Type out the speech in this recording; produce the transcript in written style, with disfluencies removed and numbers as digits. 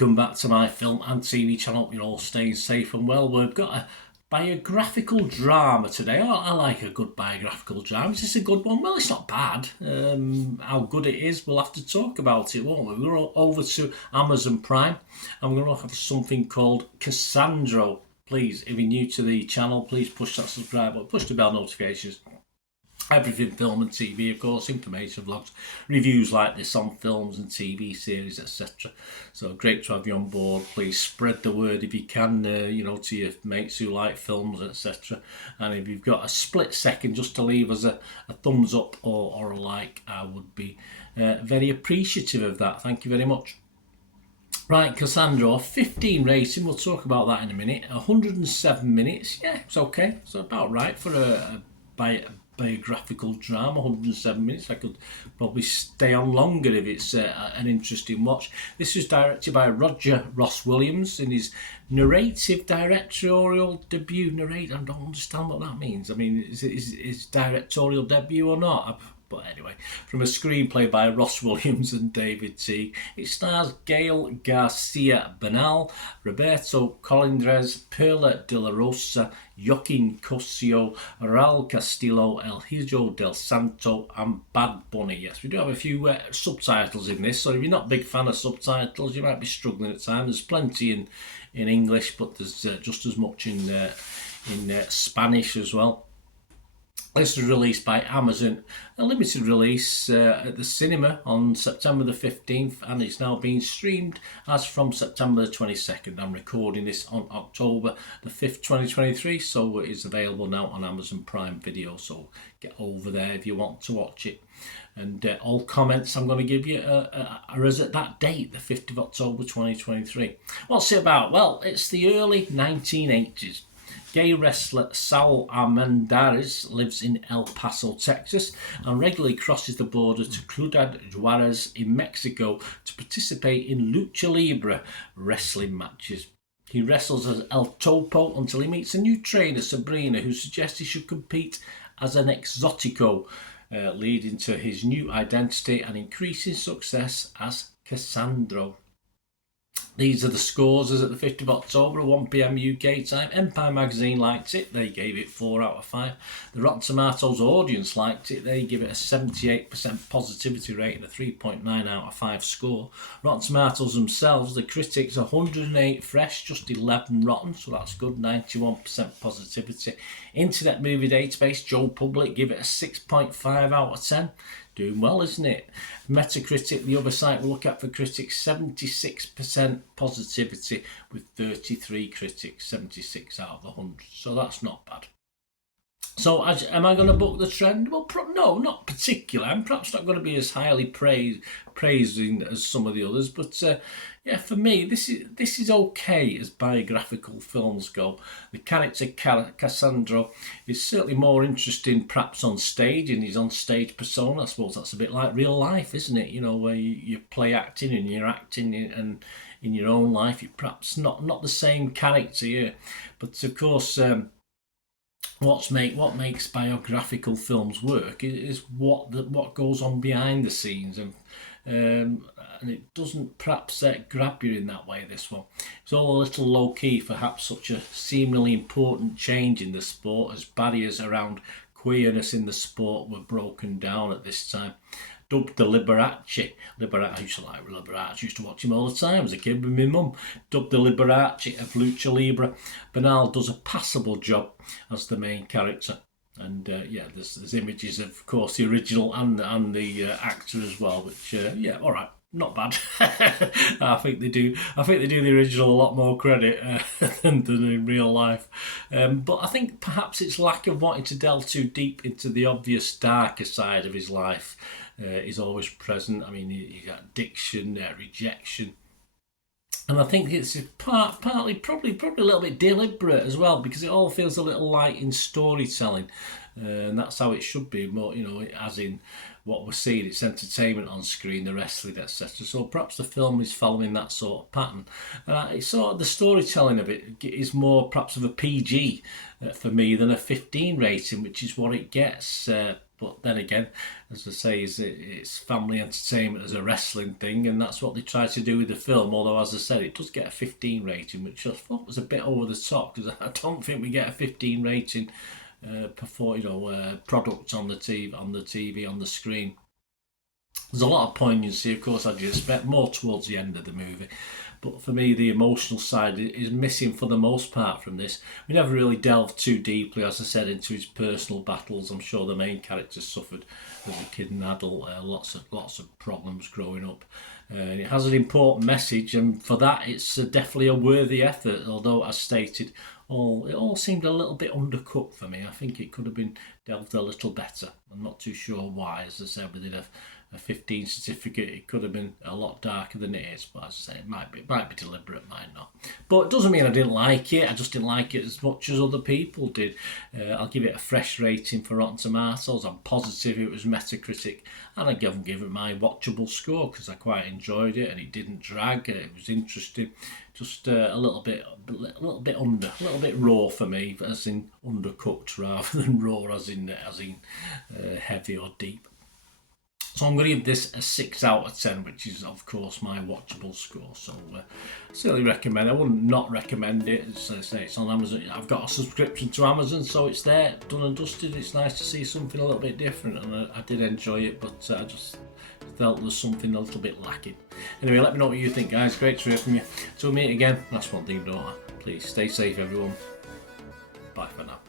Welcome back to my film and TV channel. Hope you're all staying safe and well. We've got a biographical drama today. Oh, I like a good biographical drama. Is this a good one? Well, it's not bad. How good it is, we'll have to talk about it, won't we? We're over to Amazon Prime and we're going to have something called Cassandro. Please, if you're new to the channel, please push that subscribe button, push the bell notifications. Everything film and TV, of course, information vlogs, reviews like this on films and TV series, etc. So great to have you on board. Please spread the word if you can, to your mates who like films, etc. And if you've got a split second just to leave us a thumbs up or a like, I would be very appreciative of that. Thank you very much. Right, Cassandro, 15 rating, we'll talk about that in a minute. 107 minutes, yeah, it's okay. It's about right for a biographical drama. 107 minutes. I could probably stay on longer if it's an interesting watch. This was directed by Roger Ross Williams in his narrative directorial debut. I don't understand what that means. I mean, is it his directorial debut or not? But anyway, from a screenplay by Ross Williams and David Teague. It stars Gael Garcia Bernal, Roberto Colindres, Perla de la Rosa, Joaquin Cosio, Raul Castillo, El Hijo del Santo, and Bad Bunny. Yes, we do have a few subtitles in this, so if you're not a big fan of subtitles, you might be struggling at times. There's plenty in English, but there's just as much in Spanish as well. This was released by Amazon, a limited release at the cinema on September the 15th, and it's now being streamed as from September the 22nd. I'm recording this on October the 5th, 2023, so it is available now on Amazon Prime Video, so get over there if you want to watch it. And all comments I'm going to give you are as at that date, the 5th of October 2023. What's it about? Well, it's the early 1980s. Gay wrestler Saul Armendariz lives in El Paso, Texas, and regularly crosses the border to Ciudad Juarez in Mexico to participate in lucha libre wrestling matches. He wrestles as El Topo until he meets a new trainer, Sabrina, who suggests he should compete as an exotico, leading to his new identity and increasing success as Cassandro. These are the scores as at the 5th of October at 1 PM UK time. Empire Magazine liked it. They gave it 4 out of 5. The Rotten Tomatoes audience liked it. They give it a 78% positivity rate and a 3.9 out of 5 score. Rotten Tomatoes themselves, the critics, 108 fresh, just 11 rotten, so that's good, 91% positivity. Internet Movie Database, Joe Public, give it a 6.5 out of 10. Doing well, isn't it? Metacritic, the other site we'll look at for critics, 76% positivity with 33 critics, 76 out of 100. So that's not bad. So am I going to buck the trend? Well, no, not particularly. I'm perhaps not going to be as highly praising as some of the others, but yeah, for me, this is okay as biographical films go. The character Cassandro is certainly more interesting, perhaps on stage, in his on-stage persona. I suppose that's a bit like real life, isn't it? You know, where you play acting and you're acting and in your own life, you're perhaps not the same character, yeah. But of course, what makes biographical films work is what goes on behind the scenes, and it doesn't perhaps grab you in that way. This one, it's all a little low key for perhaps such a seemingly important change in the sport, as barriers around queerness in the sport were broken down at this time. Dubbed the Liberace. I used to like Liberace, used to watch him all the time as a kid with my mum. Dubbed the Liberace of Lucha Libre. Bernal does a passable job as the main character. And yeah, there's images of course, the original and the actor as well, which, yeah, all right. Not bad. I think they do the original a lot more credit than in real life. But I think perhaps its lack of wanting to delve too deep into the obvious darker side of his life is always present. I mean, he's got addiction, rejection. And I think it's partly probably a little bit deliberate as well, because it all feels a little light in storytelling. And that's how it should be, more, as in what we're seeing, it's entertainment on screen, the wrestling, etc. So perhaps the film is following that sort of pattern. It's sort of the storytelling of it is more perhaps of a PG for me than a 15 rating, which is what it gets But then again, as I say, it's family entertainment as a wrestling thing, and that's what they try to do with the film. Although, as I said, it does get a 15 rating, which I thought was a bit over the top, because I don't think we get a 15 rating product on the TV on the screen. There's a lot of poignancy, of course, as you expect, more towards the end of the movie. But for me, the emotional side is missing for the most part from this. We never really delved too deeply, as I said, into his personal battles. I'm sure the main character suffered as a kid and adult, lots of problems growing up. It has an important message, and for that, it's definitely a worthy effort. Although, as stated, it all seemed a little bit undercooked for me. I think it could have been delved a little better. I'm not too sure why. As I said, we did a 15 certificate. It could have been a lot darker than it is, but as I say, it might be deliberate, might not. But it doesn't mean I didn't like it. I just didn't like it as much as other people did. I'll give it a fresh rating for Rotten Tomatoes. I'm positive it was Metacritic, and I give it my watchable score because I quite enjoyed it and it didn't drag. It was interesting. Just a little bit raw for me, as in undercooked rather than raw as in heavy or deep. So I'm going to give this a 6 out of 10, which is of course my watchable score. So certainly recommend. I wouldn't not recommend it. It's on Amazon. I've got a subscription to Amazon, so it's there, done and dusted. It's nice to see something a little bit different, and I did enjoy it, but I just felt there's something a little bit lacking. Anyway, let me know what you think, guys. Great to hear from you. Till we meet again, that's one thing, don't I? Please stay safe, everyone. Bye for now.